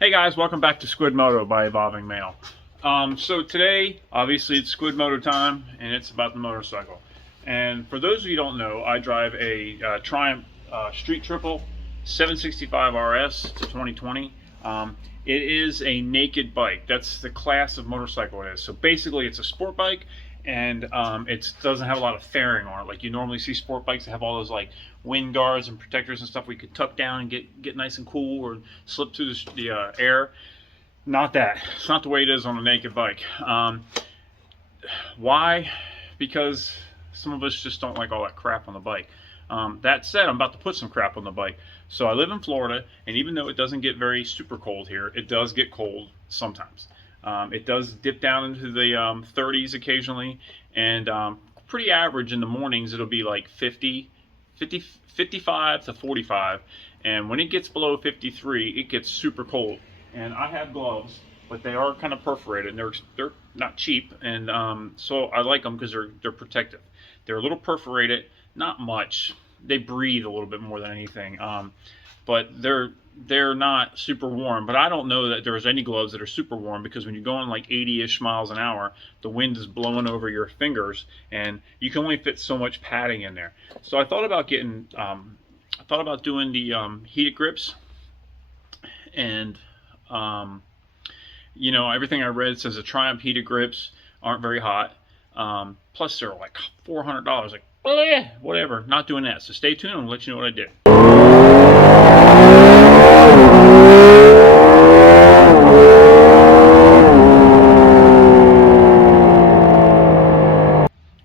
Hey guys, welcome back to SQUIDMOTO by Evolving Male. So today, obviously it's SQUIDMOTO time, and it's about the motorcycle. And for those of you who don't know, I drive a Triumph Street Triple 765 RS to 2020. It is a naked bike. That's the class of motorcycle it is. So basically it's a sport bike, and it doesn't have a lot of fairing on it. Like you normally see sport bikes that have all those like wind guards and protectors and stuff where you could tuck down and get nice and cool or slip through the air. Not that. It's not the way it is on a naked bike. Why? Because some of us just don't like all that crap on the bike. That said, I'm about to put some crap on the bike. So I live in Florida, and even though it doesn't get very super cold here, it does get cold sometimes. It does dip down into the 30s occasionally, and pretty average in the mornings it'll be like 55 to 45, and when it gets below 53 it gets super cold. And I have gloves, but they are kind of perforated, and they're not cheap, and so I like them because they're protective. They're a little perforated, not much. They breathe a little bit more than anything, but they're not super warm. But I don't know that there's any gloves that are super warm, because when you're going like 80-ish miles an hour, the wind is blowing over your fingers, and you can only fit so much padding in there. So I thought about getting, I thought about doing the heated grips, and you know, everything I read says the Triumph heated grips aren't very hot. Plus they're like $400. Like, whatever, not doing that. So stay tuned and I'll let you know what I did.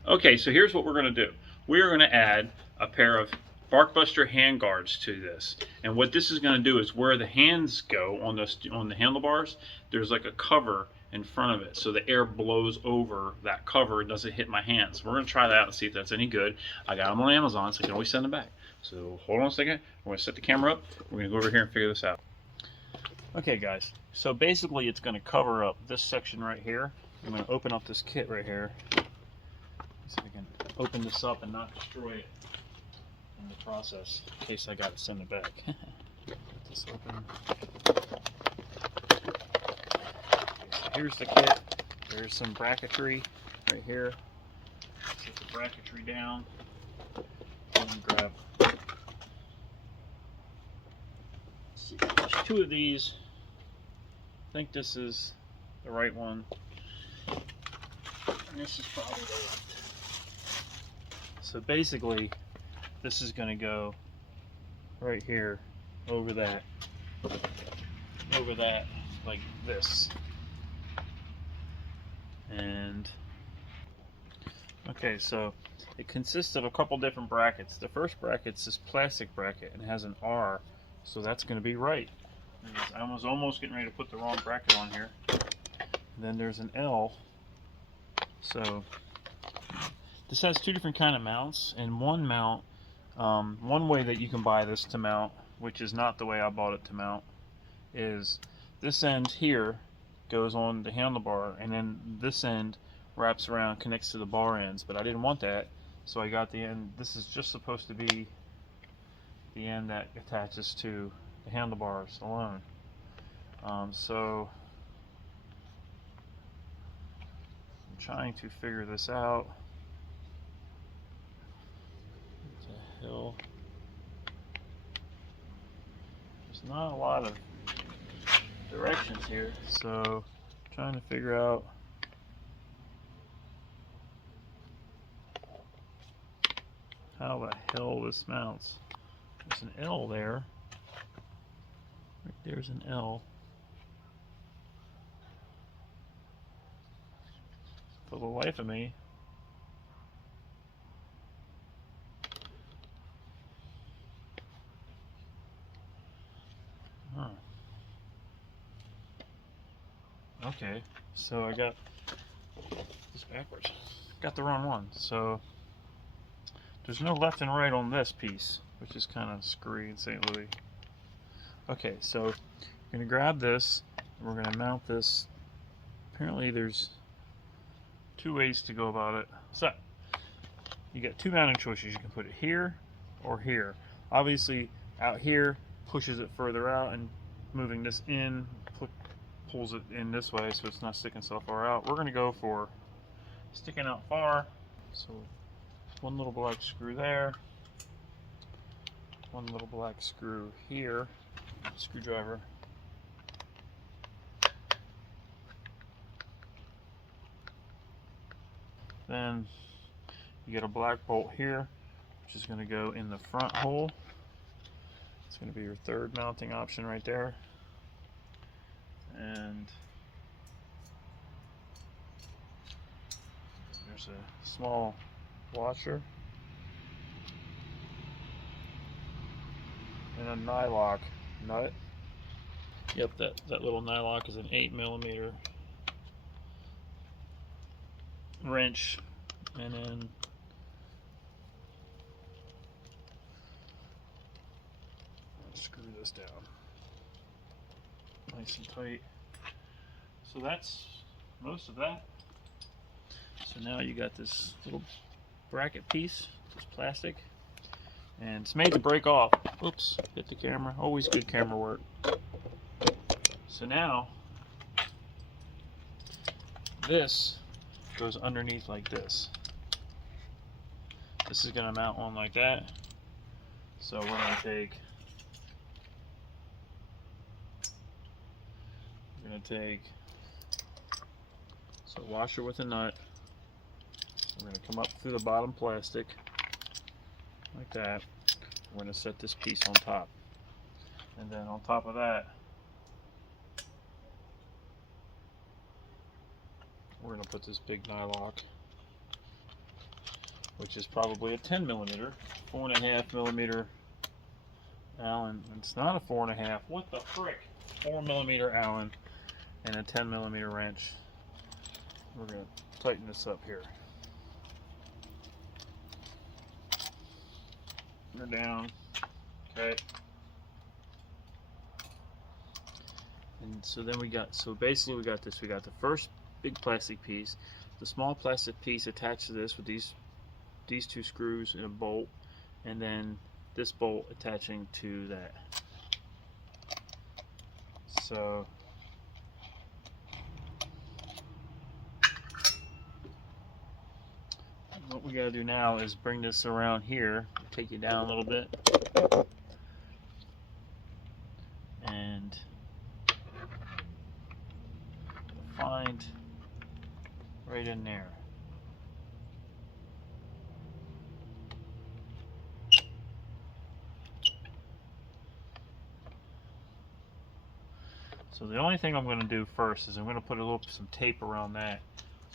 Okay, so here's what we're going to do. We're going to add a pair of Barkbuster hand guards to this, and what this is going to do is where the hands go on the handlebars, there's like a cover in front of it, so the air blows over that cover and doesn't hit my hands. We're going to try that out and see if that's any good. I got them on Amazon, so I can always send them back. So hold on a second. We're going to set the camera up. We're going to go over here and figure this out. Okay, guys. So basically, it's going to cover up this section right here. I'm going to open up this kit right here. See if I can open this up and not destroy it in the process, in case I gotta send it back. Get this open. Okay, so here's the kit. There's some bracketry right here. Set the bracketry down and grab. Let's see, there's two of these. I think this is the right one, and this is probably the left. So basically, this is going to go right here over that, like this. And okay, so it consists of a couple different brackets. The first bracket's this plastic bracket and it has an R, so that's going to be right. I was almost getting ready to put the wrong bracket on here. And then there's an L, so this has two different kind of mounts, and one mount, one way that you can buy this to mount, which is not the way I bought it to mount, is this end here goes on the handlebar, and then this end wraps around, connects to the bar ends, but I didn't want that, so I got the end. This is just supposed to be the end that attaches to the handlebars alone. So I'm trying to figure this out. Hill. There's not a lot of directions here, so I'm trying to figure out how the hell this mounts. There's an L there. Right there's an L. For the life of me, okay, so I got this backwards. Got the wrong one. So there's no left and right on this piece, which is kind of screwy in St. Louis. Okay, so we're going to grab this, and we're going to mount this. Apparently there's two ways to go about it. So you got two mounting choices. You can put it here or here. Obviously out here pushes it further out, and moving this in pulls it in this way so it's not sticking so far out. We're going to go for sticking out far. So one little black screw there, one little black screw here, screwdriver. Then you get a black bolt here, which is going to go in the front hole. It's going to be your third mounting option right there. And there's a small washer and a nylock nut. Yep, that little nylock is an 8mm wrench, and then screw this down nice and tight. So that's most of that. So now you got this little bracket piece, this plastic, and it's made to break off. Oops, hit the camera. Always good camera work. So now this goes underneath like this. This is going to mount on like that. So we're going to take so a washer with a nut. We're going to come up through the bottom plastic like that. We're going to set this piece on top, and then on top of that we're going to put this big nylock, which is probably a 10mm, 4.5mm Allen. It's not a 4.5. What the frick? 4mm Allen and a 10mm wrench. We're going to tighten this up here. We're down. Okay. And so then basically we got this. We got the first big plastic piece, the small plastic piece attached to this with these two screws and a bolt, and then this bolt attaching to that. So what we got to do now is bring this around here, take you down a little bit, and find right in there. So the only thing I'm going to do first is I'm going to put some tape around that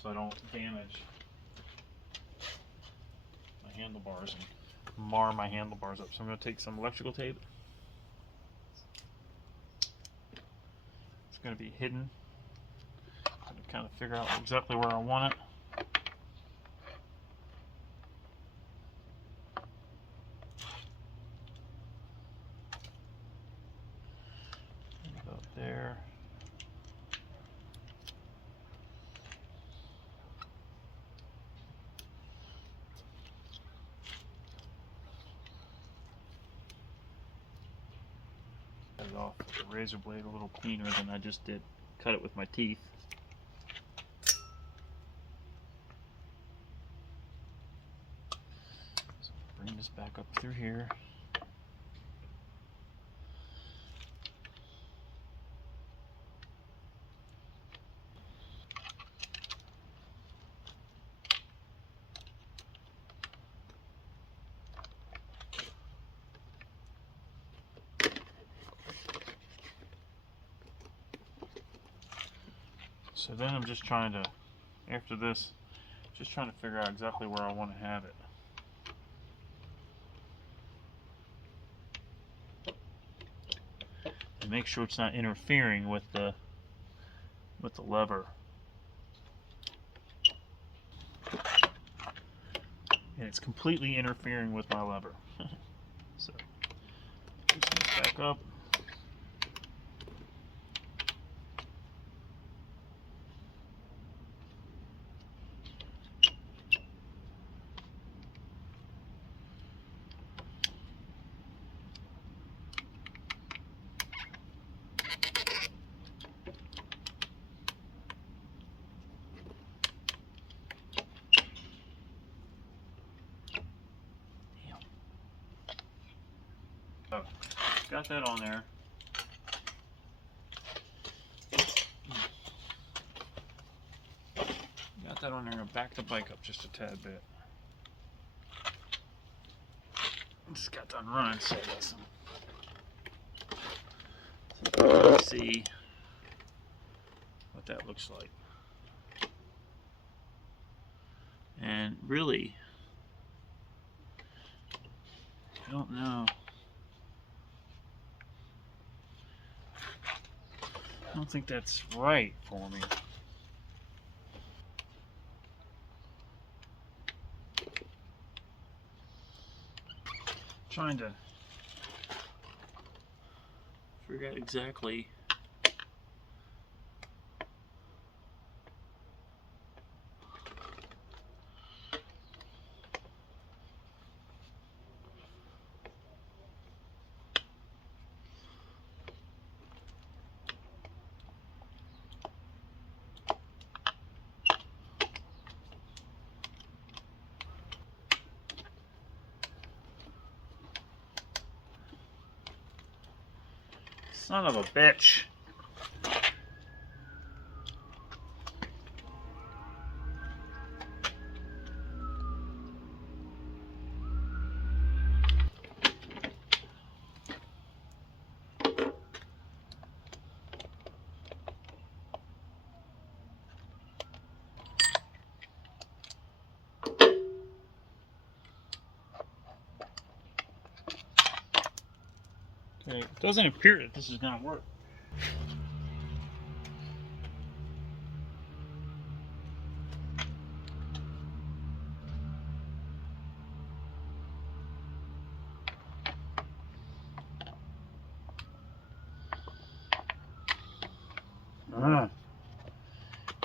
so I don't damage my handlebars and mar my handlebars up. So I'm going to take some electrical tape. It's going to be hidden. I'm going to kind of figure out exactly where I want it. About there. Cut it off with a razor blade a little cleaner than I just did. Cut it with my teeth. So bring this back up through here. So then I'm just trying to, after this, just trying to figure out exactly where I want to have it. And make sure it's not interfering with the lever. And it's completely interfering with my lever. So, just back up. got that on there. Got that on there. I'm gonna back the bike up just a tad bit. Just got done running, so listen. Let's see what that looks like. And really, I don't know. I don't think that's right for me. Trying to figure out exactly son of a bitch. Okay, it doesn't appear that this is going to work.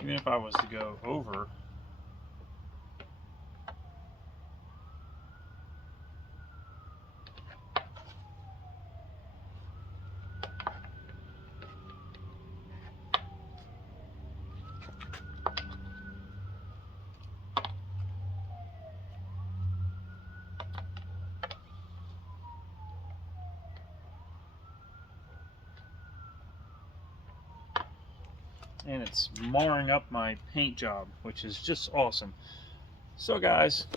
Even if I was to go over, and it's marring up my paint job, which is just awesome. So guys,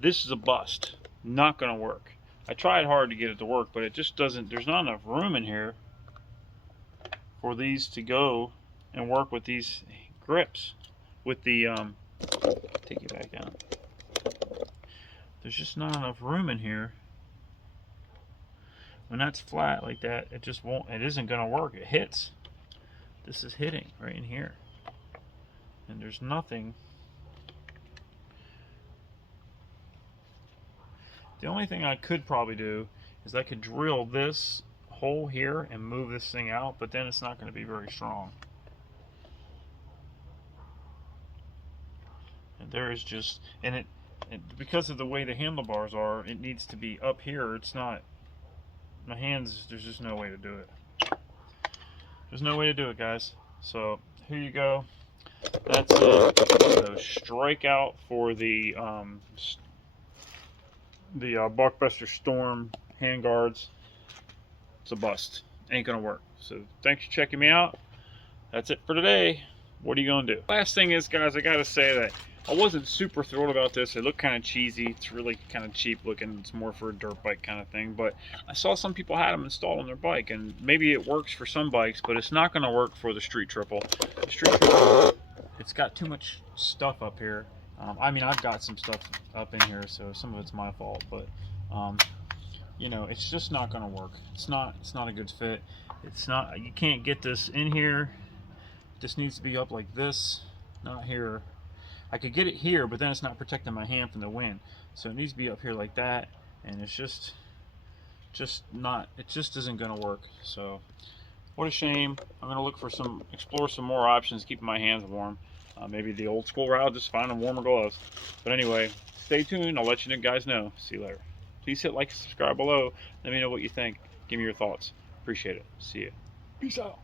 this is a bust. Not gonna work. I tried hard to get it to work, but it just doesn't, there's not enough room in here for these to go and work with these grips. With the, take it back down. There's just not enough room in here. When that's flat like that, it just won't, it isn't gonna work. It hits. This is hitting right in here. And there's nothing. The only thing I could probably do is I could drill this hole here and move this thing out, but then it's not going to be very strong. And there is just, and because of the way the handlebars are, it needs to be up here. It's not, my hands, there's just no way to do it. There's no way to do it, guys. So here you go. That's the strike out for the Barkbuster Storm handguards. It's a bust. Ain't gonna work. So thanks for checking me out. That's it for today. What are you gonna do? Last thing is, guys, I gotta say that I wasn't super thrilled about this. It looked kind of cheesy. It's really kind of cheap looking. It's more for a dirt bike kind of thing. But I saw some people had them installed on their bike, and maybe it works for some bikes, but it's not going to work for the Street Triple. The Street Triple, it's got too much stuff up here. I mean, I've got some stuff up in here, so some of it's my fault. But you know, it's just not going to work. It's not a good fit. It's not. You can't get this in here. It just needs to be up like this, not here. I could get it here, but then it's not protecting my hand from the wind. So it needs to be up here like that, and it's just not, it just isn't gonna work. So what a shame. I'm gonna look for explore some more options, keeping my hands warm. Maybe the old school route, just finding warmer gloves. But anyway, stay tuned. I'll let you guys know. See you later. Please hit like and subscribe below. Let me know what you think. Give me your thoughts. Appreciate it. See ya. Peace out.